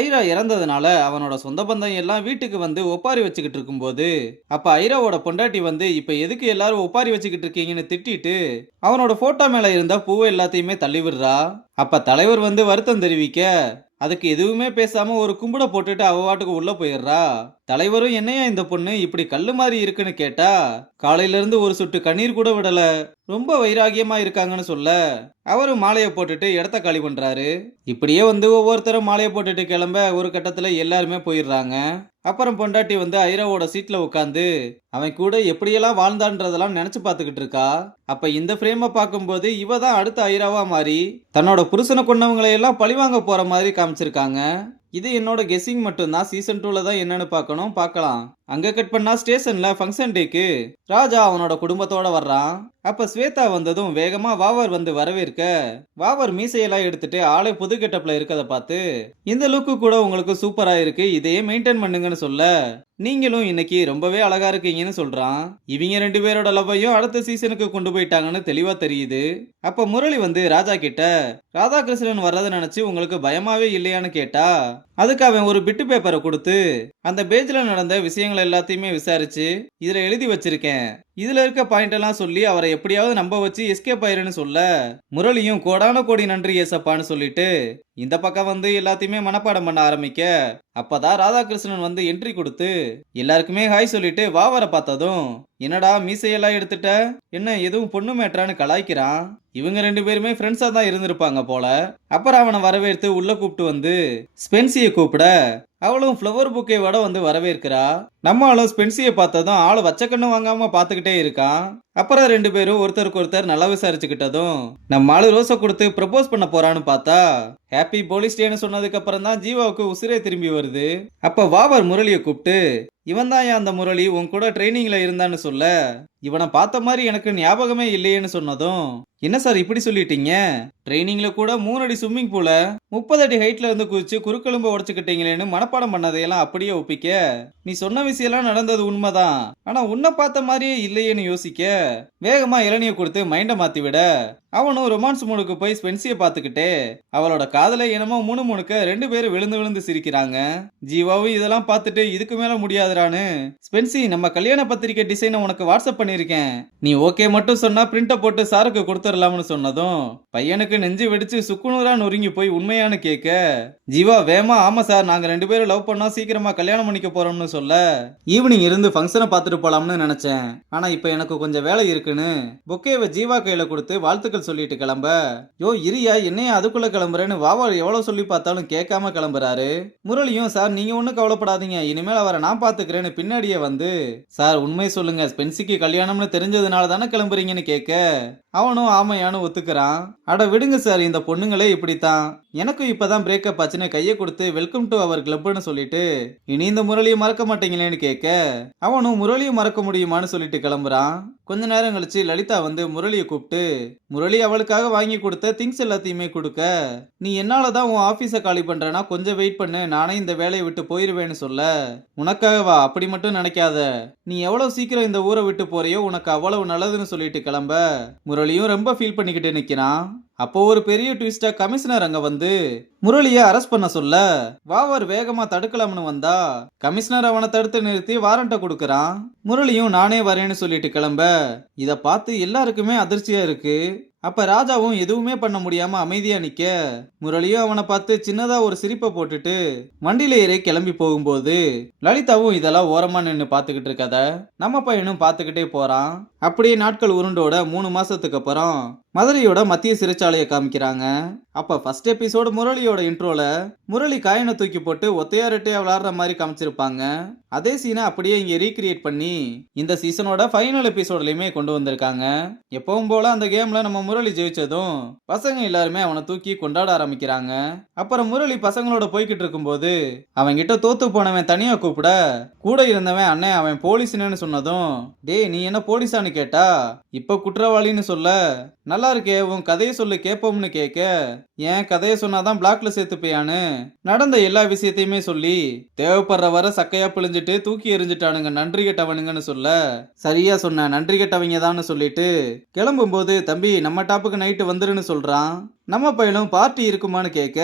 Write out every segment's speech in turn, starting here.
ஐரா இறந்ததுனால அவனோட சொந்த பந்தம் எல்லாம் வீட்டுக்கு வந்து ஒப்பாரி வச்சுக்கிட்டு இருக்கும்போது, அப்ப ஐராவோட பொண்டாட்டி வந்து இப்ப எதுக்கு எல்லாரும் ஒப்பாரி வச்சுக்கிட்டு இருக்கீங்கன்னு திட்டிட்டு அவனோட போட்டோ மேல இருந்த பூவை எல்லாத்தையுமே தள்ளி விடுறா. அப்ப தலைவர் வந்து வருத்தம் தெரிவிக்க, அதுக்கு எதுவுமே பேசாம ஒரு கும்பிட போட்டுட்டு அவ பாட்டுக்கு உள்ள போயிடுறா. தலைவரும் என்னையா இந்த பொண்ணு இப்படி கல்லு மாதிரி இருக்குன்னு கேட்டா, காலையில இருந்து ஒரு சொட்டு கண்ணீர் கூட விடல, ரொம்ப வைராகியமா இருக்காங்கன்னு சொல்ல, அவரும் மாலையை போட்டுட்டு இடத்த காலி பண்றாரு. இப்படியே வந்து ஒவ்வொருத்தரும் மாலையை போட்டுட்டு கிளம்ப ஒரு கட்டத்துல எல்லாருமே போயிடுறாங்க. அப்புறம் பொண்டாட்டி வந்து ஐராவோட சீட்ல உட்காந்து அவன் கூட எப்படியெல்லாம் வாழ்ந்தான்றதெல்லாம் நினைச்சு பார்த்துக்கிட்டு இருக்கா. அப்ப இந்த ஃப்ரேமை பார்க்கும்போது இவ தான் அடுத்த ஐராவா மாறி தன்னோட புருஷனை கொண்டவங்களை எல்லாம் பழிவாங்க போற மாதிரி காமிச்சிருக்காங்க. இது என்னோட கெஸ்ஸிங் மட்டும்தான். சீசன் 2ல தான் என்னன்னு பார்க்கணும், பார்க்கலாம். அங்க கட் பண்ணா ஸ்டேஷன்ல ஃபங்க்ஷன் டேக்கு ராஜா அவனோட குடும்பத்தோட வர்றான். அப்ப ஸ்வேதா வந்ததும் வேகமா வாவர் வந்து வரவேற்க, வாவர் மீசையெல்லாம் எடுத்துட்டு ஆளே புது கெட்டப்ல இருக்கத பார்த்து, இந்த லுக்கு கூட உங்களுக்கு சூப்பரா இருக்கு, இதையே மெயின்டைன் பண்ணுங்கன்னு சொல்ல, நீங்களும் இன்னைக்கு ரொம்பவே அழகா இருக்கீங்கன்னு சொல்றான். இவங்க ரெண்டு பேரோட லவ்வையும் அடுத்த சீசனுக்கு கொண்டு போயிட்டாங்கன்னு தெளிவா தெரியுது. அப்ப முரளி வந்து ராஜா கிட்ட ராதாகிருஷ்ணன் வர்றதை நினைச்சு உங்களுக்கு பயமாவே இல்லையான்னு கேட்டா, அதுக்கு அவன் ஒரு பிட்டு பேப்பரை கொடுத்து அந்த பேஜ்ல நடந்த விஷயங்கள் எல்லாத்தையுமே விசாரிச்சு இதுல எழுதி வச்சிருக்கேன், இதுல இருக்க பாயிண்ட் எல்லாம் சொல்லி அவரை எப்படியாவது நம்ப வச்சு எஸ்கேப் ஆயிருன்னு சொல்ல, முரளியும் கோடான கோடி நன்றி ஏசப்பான்னு சொல்லிட்டு இந்த பக்கம் வந்து எல்லாத்தையுமே மனப்பாடம் பண்ண ஆரம்பிக்க, அப்பதான் ராதாகிருஷ்ணன் வந்து என்ட்ரி கொடுத்து எல்லாருக்குமே ஹாய் சொல்லிட்டு வாவரை பார்த்ததும், என்னடா மீசையெல்லாம் எடுத்துட்ட, என்ன எதுவும் பொண்ணு மேட்ரான்னு கலாய்க்கிறான். இவங்க ரெண்டு பேருமே ஃப்ரெண்ட்ஸா தான் இருந்திருப்பாங்க போல. அப்புறம் அவனை வரவேற்று உள்ள கூப்பிட்டு வந்து ஸ்பென்சியை கூப்பிட, அவளும் ஃப்ளவர் புக்கேவோட வந்து வரவேற்கிறா. நம்ம ஆளும் ஸ்பென்சியை பார்த்ததும் ஆளு வச்சக்கண்ணு வாங்காம பார்த்துக்கிட்டே இருக்கான். அப்புறம் ரெண்டு பேரும் ஒருத்தருக்கு ஒருத்தர் நல்லா விசாரிச்சுக்கிட்டதும் நம்ம ஆளு ரோஸை கொடுத்து ப்ரப்போஸ் பண்ண போறான்னு பார்த்தா, ஹாப்பி போலீஸ் டேன்னு சொன்னதுக்கு அப்புறம் தான் ஜீவாவுக்கு உசிரே திரும்பி வருது. அப்ப வாவர் முரளியை கூப்பிட்டு, இவன் தான் அந்த முரளி உன் கூட ட்ரைனிங்ல இருந்தான்னு சொல்ல, இவனை பார்த்த மாதிரி எனக்கு ஞாபகமே இல்லையேன்னு சொன்னதும், என்ன சார் இப்படி சொல்லிட்டீங்க, ட்ரைனிங்ல கூட 3 அடி ஸ்விம்மிங் பூல 30 அடி ஹைட்ல இருந்து குதிச்சு குறுக்கெலும்பு உடச்சுக்கிட்டீங்களேன்னு மனப்பாடம் பண்ணதையெல்லாம் அப்படியே ஒப்பிக்க, நீ சொன்ன விஷயம் நடந்தது உண்மைதான், ஆனா உன்னை பார்த்த மாதிரியே இல்லையேன்னு யோசிக்க, வேகமா இளநிய கொடுத்து மைண்ட மாத்தி விட, அவனும் ரொமான்ஸ் மூடுக்கு போய் ஸ்பென்சியை பார்த்துக்கிட்டே அவளோட காதலை என்னமோ முணுமுணுக்க ரெண்டு பேரும் விழுந்து விழுந்து சிரிக்கிறாங்க. ஜீவாவும் இதெல்லாம் பார்த்துட்டு இதுக்கு மேல முடியாதுறான்னு, ஸ்பென்சி நம்ம கல்யாண பத்திரிக்கை டிசைனை உனக்கு வாட்ஸ்அப் பண்ணிருக்கேன், நீ ஓகே மட்டும் சொன்னா பிரிண்ட போட்டு சாருக்கு கொடுத்துடலாம்னு சொன்னதும் பையனுக்கு நெஞ்சு வெடிச்சு சுக்குநூறா நொறுங்கி போய் உண்மையானு கேட்க, ஜீவா வேமா ஆமா சார் நாங்க ரெண்டு பேரும் லவ் பண்ணா சீக்கிரமா கல்யாணம் பண்ணிக்க போறோம்னு சொல்ல, ஈவினிங் இருந்து ஃபங்க்ஷனை பார்த்துட்டு போலாம்னு நினைச்சேன், ஆனா இப்ப எனக்கு கொஞ்சம் வேலை இருக்குன்னு பொக்கேவை ஜீவா கையில கொடுத்து வாழ்த்துக்கள் சொல்லிட்டு கிளம்ப, யோ இரியா என்னைய அதுக்குள்ள கிளம்புறேன்னு வாவா எவ்வளவு சொல்லி பார்த்தாலும் கேட்காம கிளம்புறாரு. முரளியும் சார் நீங்க ஒன்னும் கவலைப்படாதீங்க, இனிமேல் அவரை நான் பாத்துக்கிறேன்னு பின்னாடியே வந்து, சார் உண்மை சொல்லுங்க ஸ்பென்சிக்கு கல்யாணம்னு தெரிஞ்சதுனால தானே கிளம்புறீங்கன்னு கேட்க, அவனும் ஆமையானு ஒத்துக்கிறான். அட விடுங்க சார் இந்த பொண்ணுங்களே இப்படித்தான், எனக்கும் இப்பதான் பிரேக்கப் ஆச்சுன்னு கையை கொடுத்து வெல்கம் டு அவர் கிளப்னு சொல்லிட்டு இனி இந்த முரளியை மறக்க மாட்டீங்களேன்னு கேட்க, அவனும் முரளியை மறக்க முடியுமான்னு சொல்லிட்டு கிளம்புறான். கொஞ்ச நேரம் கழிச்சு லலிதா வந்து முரளியை கூப்பிட்டு முரளி அவளுக்காக வாங்கி கொடுத்த திங்ஸ் எல்லாத்தையுமே கொடுக்க, நீ என்னாலதான் உன் ஆபீஸ காலி பண்றேன்னா கொஞ்சம் வெயிட் பண்ணு, நானே இந்த வேலையை விட்டு போயிருவேன்னு சொல்ல, உனக்காகவா அப்படி மட்டும் நினைக்காத, நீ எவ்வளவு சீக்கிரம் இந்த ஊரை விட்டு போறியோ உனக்கு அவ்வளவு நல்லதுன்னு சொல்லிட்டு கிளம்ப, முரளியும் ரொம்ப ஃபீல் பண்ணிக்கிட்டு நிக்கிறான். அப்போ ஒரு பெரிய ட்விஸ்டா கமிஷனர் அங்க வந்து முரளிய அரெஸ்ட் பண்ண சொல்ல, வாவர் வேகமா தடுக்கலாம்னு வந்தா கமிஷனர் அவனை தடுத்து நிறுத்தி வாரண்ட கொடுக்கறான். முரளியும் நானே வரேன்னு சொல்லிட்டு கிளம்ப, இத பார்த்து எல்லாருக்குமே அதிர்ச்சியா இருக்கு. அப்ப ராஜாவும் எதுவுமே பண்ண முடியாம அமைதியா நிக்க, முரளியும் அவனை பார்த்து சின்னதா ஒரு சிரிப்பை போட்டுட்டு வண்டியில ஏறி கிளம்பி போகும்போது லலிதாவும் இதெல்லாம் ஓரமா நின்று பாத்துக்கிட்டு இருக்கத நம்ம பையனும் பாத்துக்கிட்டே போறான். அப்படியே நாட்கள் உருண்டோட 3 மாசத்துக்கு அப்புறம் மதுரையோட மத்திய சிறைச்சாலையை காமிக்கிறாங்க. அப்ப ஃபர்ஸ்ட் எபிசோடு முரளியோட இன்ட்ரோல முரளி காயினை தூக்கி போட்டு ஒத்தையா ரெட்டையா விளையாடுற மாதிரி காமிச்சிருப்பாங்க. அதே சீனை அப்படியே இங்க ரீக்ரியேட் பண்ணி இந்த சீசனோட ஃபைனல் எபிசோட்லயுமே கொண்டு வந்திருக்காங்க. எப்பவும் போல அந்த கேம்ல நம்ம முரளி ஜெயிச்சதும் பசங்க எல்லாருமே அவனை தூக்கி கொண்டாட ஆரம்பிக்கிறாங்க. அப்புறம் முரளி பசங்களோட போய்கிட்டு இருக்கும்போது அவன் கிட்ட தோத்து போனவன் தனியா கூப்பிட, கூட இருந்தவன் அண்ணன் அவன் போலீஸ்னு சொன்னதும், டேய் நீ என்ன போலீஸான்னு கேட்டா, இப்ப குற்றவாளின்னு சொல்ல, நல்லா இருக்கே உன் கதையை சொல்லு கேட்போம்னு கேட்க, ஏன் கதையை சொன்னாதான் பிளாக்ல சேர்த்துப்பியான்னு நடந்த எல்லா விஷயத்தையுமே சொல்லி தேவைப்படுற வர சக்கையா பிழிஞ்சிட்டு தூக்கி எறிஞ்சிட்டானுங்க நன்றி கெட்டவனுங்கன்னு சொல்ல, சரியா சொன்ன நன்றி கெட்டவங்க தான் சொல்லிட்டு கிளம்பும் போது, தம்பி நம்ம டாப்புக்கு நைட்டு வந்துருன்னு சொல்றான். நம்ம பையனும் பார்ட்டி இருக்குமான்னு கேட்க,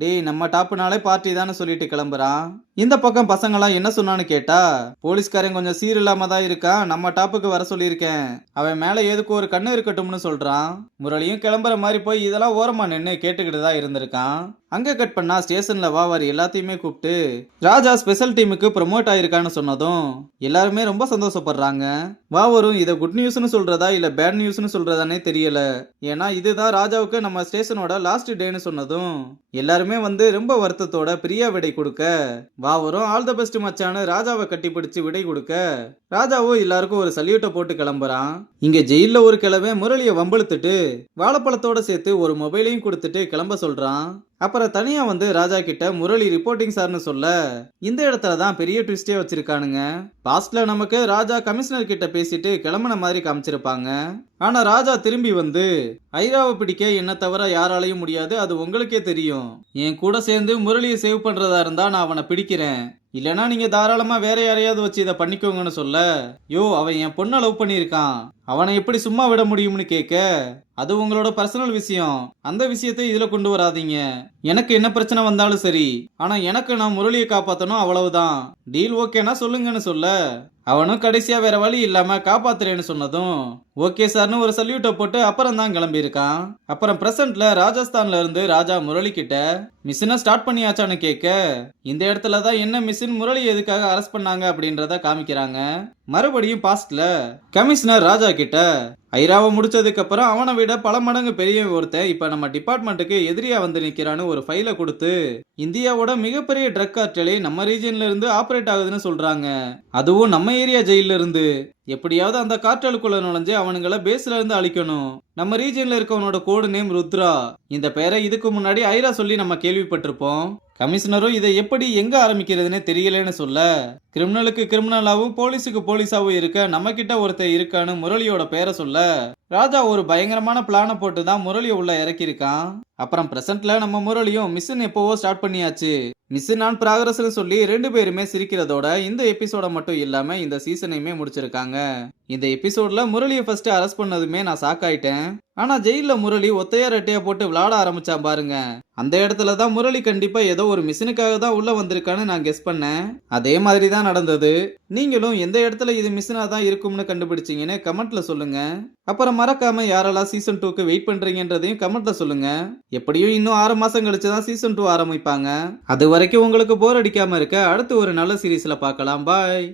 டேய் நம்ம டாப்புனாலே பார்ட்டி தானே சொல்லிட்டு கிளம்புறான். இந்த பக்கம் பசங்களாம் என்ன சொன்னான்னு கேட்டா, போலீஸ்காரன் கொஞ்சம் சீர் இல்லாம தான் இருக்கான், நம்ம டாப்புக்கு வர சொல்லியிருக்கேன், அவன் மேல எதுக்கு ஒரு கண்ணு இருக்கட்டும்னு சொல்றான். முரளியும் கிளம்புற மாதிரி போய் இதெல்லாம் ஓரமா நின்னு கேட்டுக்கிட்டு தான் இருந்திருக்கான். அங்க கட் பண்ணா ஸ்டேஷன்ல வாவாரி எல்லாத்தையுமே கூப்பிட்டு ராஜா ஸ்பெஷல் டீமுக்கு ப்ரமோட் ஆயிருக்கான்னு சொன்னதும் எல்லாருமே ரொம்ப சந்தோஷப்படுறாங்க. வாவரும் இதை குட் நியூஸ்னு சொல்றதா இல்ல பேட் நியூஸ்னு சொல்றதானே தெரியல. ஏன்னா இதுதான் ராஜாவுக்கு நம்ம ஸ்டேஷனோட லாஸ்ட் டேன்னு சொன்னதும் எல்லாருமே வந்து ரொம்ப வருத்தத்தோட பிரியா விடை கொடுக்க, வாவரும் ஆல் த பெஸ்ட் மச்சான்னு ராஜாவை கட்டிப்பிடிச்சு விடை கொடுக்க, ராஜாவும் எல்லாருக்கும் ஒரு சல்யூட்டை போட்டு கிளம்புறான். இங்க ஜெயில ஒரு கிழமை முரளியை வம்பழுத்துட்டு வாழைப்பழத்தோட சேர்த்து ஒரு மொபைலையும் கொடுத்துட்டு கிளம்ப சொல்றான். அப்புறம் தனியா வந்து ராஜா கிட்ட முரளி ரிப்போர்ட்டிங் சார்னு சொல்ல, இந்த இடத்துல தான் பெரிய ட்விஸ்டே வச்சிருக்கானுங்க. பாஸ்ட்ல நமக்கு ராஜா கமிஷனர் கிட்ட பேசிட்டு கிளம்புன மாதிரி காமிச்சிருப்பாங்க. ஆனா ராஜா திரும்பி வந்து, ஐராவை பிடிக்க என்ன தவிர யாராலையும் முடியாது, அது உங்களுக்கே தெரியும், என் கூட சேர்ந்து முரளியை சேவ் பண்றதா இருந்தா நான் அவனை பிடிக்கிறேன், இல்லனா நீங்க தாராளமா வேற யாரையாவது வச்சு இதை பண்ணிக்கோங்கன்னு சொல்ல, யோ அவன் என் பொண்ணை லவ் பண்ணியிருக்கான், அவனை எப்படி சும்மா விட முடியும்னு கேட்க, அது உங்களோட பர்சனல் விஷயம், அந்த விஷயத்தை இதுல கொண்டு வராதீங்க, எனக்கு என்ன பிரச்சனை வந்தாலும் சரி, ஆனா எனக்கு நான் முரளியை காப்பாத்தணும் அவ்வளவுதான், டீல் ஓகேனா சொல்லுங்கன்னு சொல்ல, அவனும் கடைசியா வேற வழி இல்லாம காப்பாத்துறேன்னு சொன்னதும் ஓகே சார்னு ஒரு சல்யூட்டை போட்டு அப்புறம் தான் கிளம்பி இருக்கான். அப்புறம் பிரசன்ட்ல ராஜஸ்தான்ல இருந்து ராஜா முரளி கிட்ட மிஷினை ஸ்டார்ட் பண்ணியாச்சான்னு கேட்க, இந்த இடத்துல தான் என்ன மிஷின் முரளி எதுக்காக அரெஸ்ட் பண்ணாங்க அப்படின்றத காமிக்கிறாங்க. மறுபடியும் பாஸ்ட்ல கமிஷனர் ராஜா கிட்ட, ஐராவை முடிச்சதுக்கு அப்புறம் அவனை விட பல மடங்கு பெரிய ஒருத்தன் இப்ப நம்ம டிபார்ட்மெண்ட்டுக்கு எதிரியா வந்து நிக்கிறான்னு ஒரு ஃபைலை கொடுத்து, இந்தியாவோட மிகப்பெரிய ட்ரக் கார்டலே நம்ம ரீஜன்ல இருந்து ஆபரேட் ஆகுதுன்னு சொல்றாங்க, அதுவும் நம்ம ஏரியா ஜெயில இருந்து, எப்படியாவது அந்த கார்டலுக்குள்ள நுழைஞ்சு அவனுங்களை பேஸ்ல இருந்து அழிக்கணும். நம்ம ரீஜன்ல இருக்கவனோட கோடு நேம் ருத்ரா. இந்த பேரை இதுக்கு முன்னாடி ஐரா சொல்லி நம்ம கேள்விப்பட்டிருப்போம். கமிஷனரும் இதை எப்படி எங்க ஆரம்பிக்கிறதுன்னு தெரியலன்னு சொல்ல, கிரிமினலுக்கு கிரிமினலாவும் போலீஸுக்கு போலீஸாவும் இருக்க நம்ம கிட்ட ஒருத்தர் இருக்கான்னு முரளியோட பேரை சொல்ல, ராஜா ஒரு பயங்கரமான பிளானை போட்டு தான் முரளியை உள்ள இறக்கியிருக்கான். அப்புறம் பிரசன்ட்ல நம்ம முரளியும் மிஷன் எப்போவோ ஸ்டார்ட் பண்ணியாச்சு, மிஷன் ஆன் ப்ராக்ரஸ்னு சொல்லி ரெண்டு பேருமே சிரிக்கிறதோட இந்த எபிசோட மட்டும் இல்லாம இந்த சீசனையுமே முடிச்சிருக்காங்க. இந்த எபிசோட்ல முரளியை ஃபர்ஸ்ட் அரெஸ்ட் பண்ணதுமே நான் ஷாக் ஆயிட்டேன். ஆனா ஜெயில முரளி ஒத்தையா ரெட்டையா போட்டு விளையாட ஆரம்பிச்சான் பாருங்க, அந்த இடத்துல தான் முரளி கண்டிப்பா ஏதோ ஒரு மிஷினுக்காக தான் உள்ள வந்திருக்கான்னு நான் கெஸ் பண்ணேன். அதே மாதிரி தான் நடந்தது. நீங்களும் எந்த இடத்துல இது மிஷினா தான் இருக்கும்னு கண்டுபிடிச்சீங்கன்னு கமெண்ட்ல சொல்லுங்க. அப்புறம் மறக்காம யாரெல்லாம் சீசன் 2க்கு வெயிட் பண்றீங்கன்றதையும் கமெண்ட்ல சொல்லுங்க. எப்படியும் இன்னும் 6 மாசம் கழிச்சு தான் சீசன் 2 ஆரம்பிப்பாங்க. அது வரைக்கும் உங்களுக்கு போர் அடிக்காம இருக்க அடுத்து ஒரு நல்ல சீரீஸ்ல பார்க்கலாம். பாய்.